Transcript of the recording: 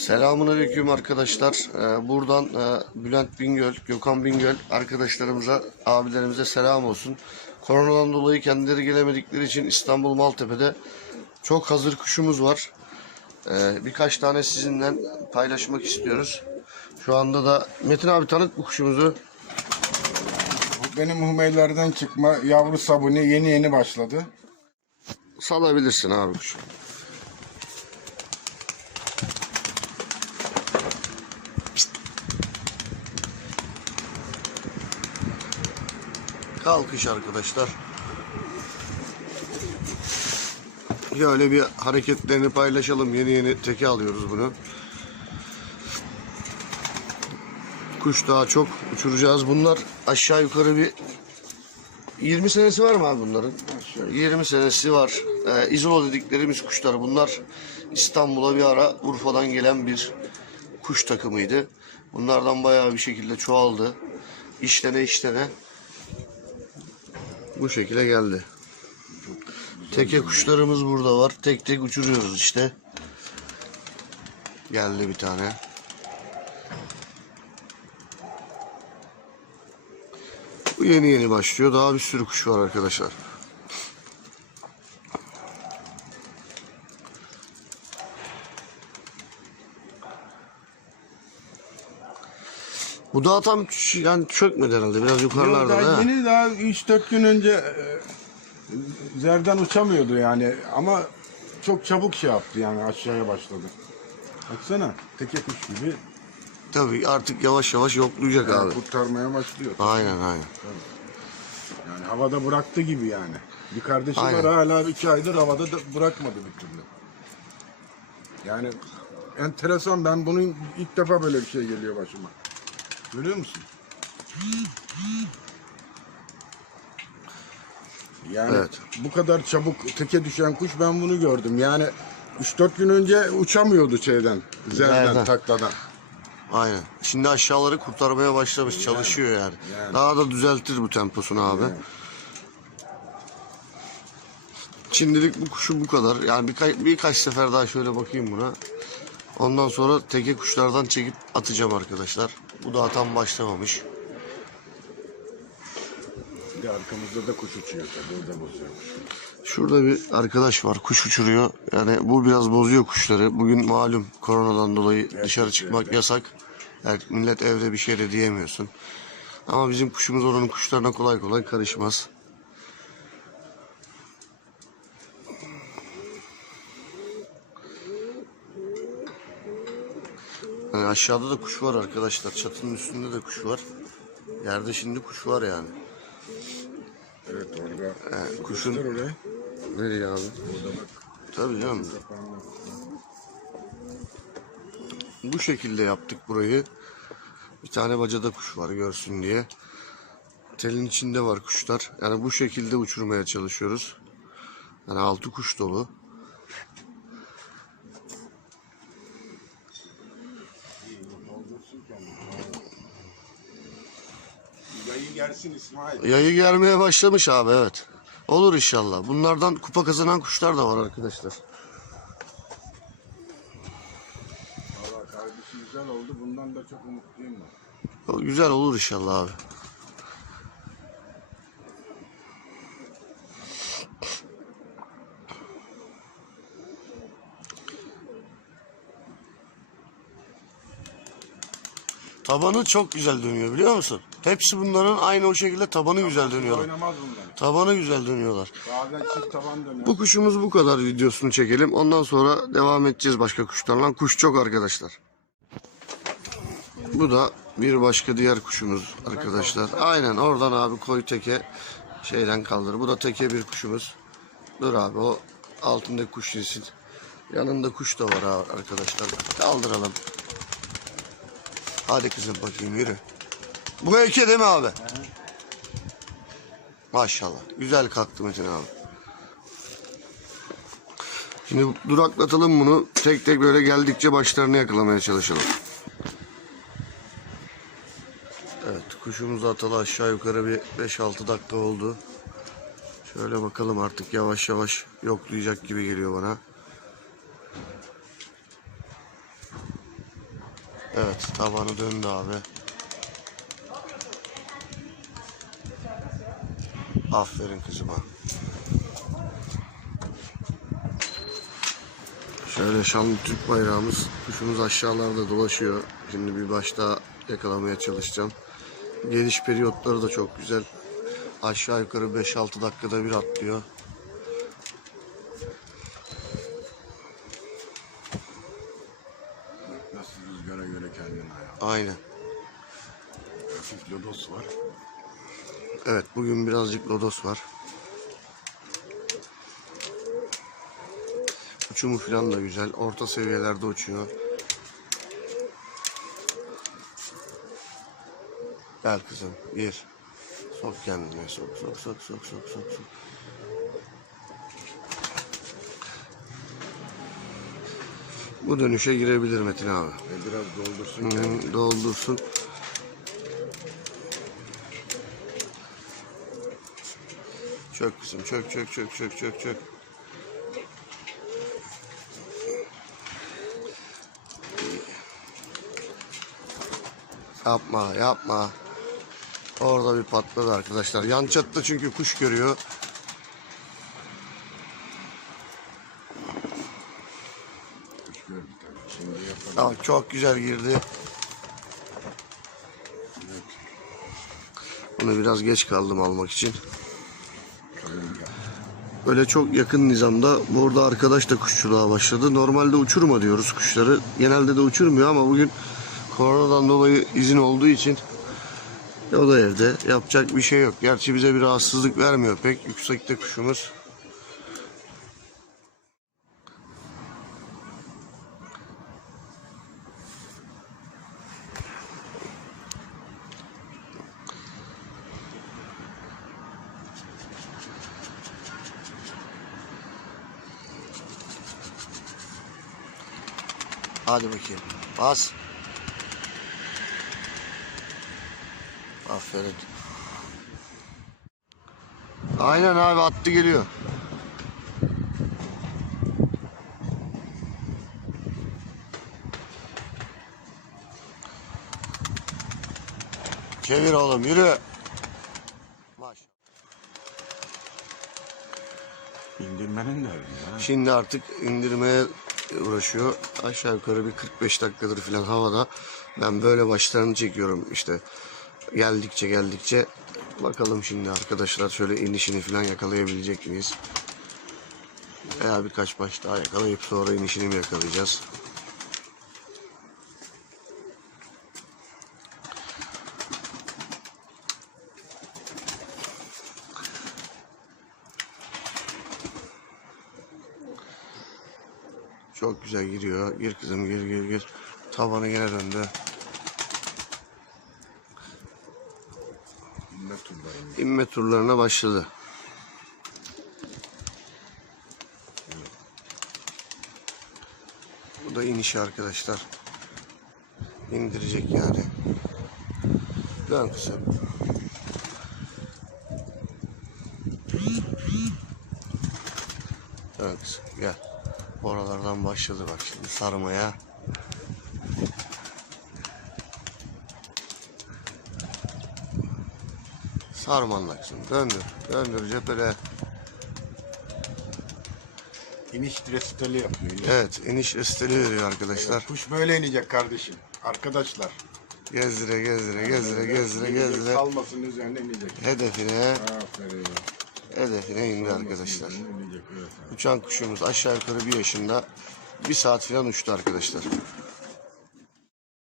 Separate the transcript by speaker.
Speaker 1: Selamünaleyküm arkadaşlar. Ee, Buradan e, Bülent Bingöl, Gökhan Bingöl arkadaşlarımıza, abilerimize selam olsun. Koronadan dolayı kendileri gelemedikleri için İstanbul Maltepe'de çok hazır kuşumuz var. Ee, Birkaç tane sizinle paylaşmak istiyoruz. Şu anda da Metin abi tanıt bu kuşumuzu.
Speaker 2: Benim Hümeyler'den çıkma yavru sabuni yeni yeni başladı.
Speaker 1: Salabilirsin abi kuşu. Kalkış arkadaşlar. Şöyle bir hareketlerini paylaşalım. Yeni yeni teke alıyoruz bunu. Kuş daha çok uçuracağız. Bunlar aşağı yukarı bir 20 senesi var mı abi bunların? 20 senesi var. Ee, İzolo dediklerimiz kuşlar. Bunlar İstanbul'a bir ara Urfa'dan gelen bir kuş takımıydı. Bunlardan bayağı bir şekilde çoğaldı. İşlene işlene bu şekilde geldi. Teke kuşlarımız burada var. Tek tek uçuruyoruz işte. Geldi bir tane. Bu yeni yeni başlıyor. Daha bir sürü kuş var arkadaşlar. Bu daha tam ç- yani çökmedi herhalde. Biraz yukarılarda daha da. yeni
Speaker 2: daha 3-4 gün önce e, Zerden uçamıyordu yani ama çok çabuk şey yaptı yani aşağıya başladı.
Speaker 1: Baksana teke kuş gibi Tabii artık yavaş yavaş yoklayacak abi. kurtarmaya
Speaker 2: başlıyor. Aynen aynen. Yani havada bıraktı gibi yani. Bir kardeşi Aynen. var hala iki aydır havada da bırakmadı bir türlü. Yani enteresan ben bunun ilk defa böyle bir şey geliyor başıma. Görüyor musun? Yani Evet. bu kadar çabuk teke düşen kuş ben bunu gördüm. Yani 3-4 gün önce uçamıyordu
Speaker 1: şeyden, zerden, Zerden. takladan. Aynen. Şimdi aşağıları kurtarmaya başlamış. Çalışıyor yani. yani. Daha da düzeltir bu temposunu abi. Şimdilik bu kuşu bu kadar. Yani birkaç, birkaç sefer daha şöyle bakayım buna. Ondan sonra teke kuşlardan çekip atacağım arkadaşlar. Bu daha tam başlamamış.
Speaker 2: Bir de arkamızda da kuş uçuyor tabii, o da bozuyormuş.
Speaker 1: Şurada bir arkadaş var kuş uçuruyor. Yani bu biraz bozuyor kuşları. Bugün malum koronadan dolayı dışarı çıkmak yasak. Yani millet evde bir şey de diyemiyorsun. Ama bizim kuşumuz oranın kuşlarına kolay kolay karışmaz. Yani aşağıda da kuş var arkadaşlar. Çatının üstünde de kuş var. Yerde şimdi kuş var yani. Evet orada. Ee, kuşun nereye abi? Orada bak. Tabii canım. Bu şekilde yaptık burayı. Bir tane bacada kuş var görsün diye. Telin içinde var kuşlar. Yani bu şekilde uçurmaya çalışıyoruz. Yani altı kuş dolu.
Speaker 2: Yayı gelsin İsmail.
Speaker 1: Yayı gelmeye başlamış abi evet. Olur inşallah. Bunlardan kupa kazanan kuşlar da var arkadaşlar.
Speaker 2: Valla kardeşi güzel oldu. Bundan da çok umutluyum
Speaker 1: ben. Güzel olur inşallah abi. Tabanı çok güzel dönüyor biliyor musun? Hepsi bunların aynı o şekilde tabanı güzel dönüyorlar. Oynamaz. Tabanı güzel dönüyorlar.
Speaker 2: Bazen çift taban dönüyor.
Speaker 1: Bu kuşumuz bu kadar videosunu çekelim. Ondan sonra devam edeceğiz başka kuşlarla. Kuş çok arkadaşlar. Bu da bir başka diğer kuşumuz arkadaşlar. Aynen oradan abi koy teke şeyden kaldır. Bu da teke bir kuşumuz. Dur abi o altındaki kuş insin. Yanında kuş da var abi arkadaşlar. Kaldıralım. Hadi kızım bakayım yürü. Bu eke değil mi abi? Maşallah. Güzel kalktı Metin abi. Şimdi duraklatalım bunu. Tek tek böyle geldikçe başlarını yakalamaya çalışalım. Evet kuşumuzu atalı aşağı yukarı bir 5-6 dakika oldu. Şöyle bakalım artık yavaş yavaş yoklayacak gibi geliyor bana. Evet tabanı döndü abi. Aferin kızıma. Şöyle şanlı Türk bayrağımız. Kuşumuz aşağılarda dolaşıyor. Şimdi bir başta yakalamaya çalışacağım. Geliş periyotları da çok güzel. Aşağı yukarı 5-6 dakikada bir atlıyor.
Speaker 2: Nasıl rüzgara göre kendini ayağı. Aynen. Hafif lodos var.
Speaker 1: Evet bugün birazcık lodos var. Uçumu falan da güzel. Orta seviyelerde uçuyor. Gel kızım gir. Sok kendine sok sok sok sok sok sok sok. Bu dönüşe girebilir Metin abi. Biraz doldursun kendini. Hı, doldursun. Çök kızım çök çök çök çök çök çök. Yapma yapma. Orada bir patladı arkadaşlar. Yan çattı çünkü kuş görüyor. Kuş gördü tabii. Aa, çok güzel girdi. Bunu biraz geç kaldım almak için. Böyle çok yakın nizamda burada arkadaş da kuşçuluğa başladı. Normalde uçurma diyoruz kuşları. Genelde de uçurmuyor ama bugün koronadan dolayı izin olduğu için o da evde. Yapacak bir şey yok. Gerçi bize bir rahatsızlık vermiyor pek. Yüksekte kuşumuz. Hadi bakayım. Bas. Aferin. Aynen abi attı geliyor. Çevir oğlum yürü. İndirmenin ya. Şimdi artık indirmeye uğraşıyor. Aşağı yukarı bir 45 dakikadır falan havada. Ben böyle başlarını çekiyorum işte. Geldikçe geldikçe bakalım şimdi arkadaşlar şöyle inişini falan yakalayabilecek miyiz? Veya birkaç baş daha yakalayıp sonra inişini mi yakalayacağız? Çok güzel giriyor. Gir kızım gir gir gir. Tabanı yine döndü.
Speaker 2: İnme turlarında.
Speaker 1: İnme turlarına başladı. Bu da inişi arkadaşlar. İndirecek yani. Dön kızım. Dön kızım gel. Oralardan başladı bak şimdi sarmaya. Sarmanla kızım. Döndür. Döndür cephele. İniş restali yapıyor. iniş. Evet iniş esteli veriyor arkadaşlar. Kuş
Speaker 2: böyle inecek kardeşim. Arkadaşlar.
Speaker 1: Gezdire gezdire gezdire gezdire İnecek, gezdire.
Speaker 2: Salmasın üzerine inecek.
Speaker 1: Hedefine
Speaker 2: Aferin.
Speaker 1: İndi Salmasın arkadaşlar. Uçan kuşumuz aşağı yukarı bir yaşında bir saat falan uçtu arkadaşlar.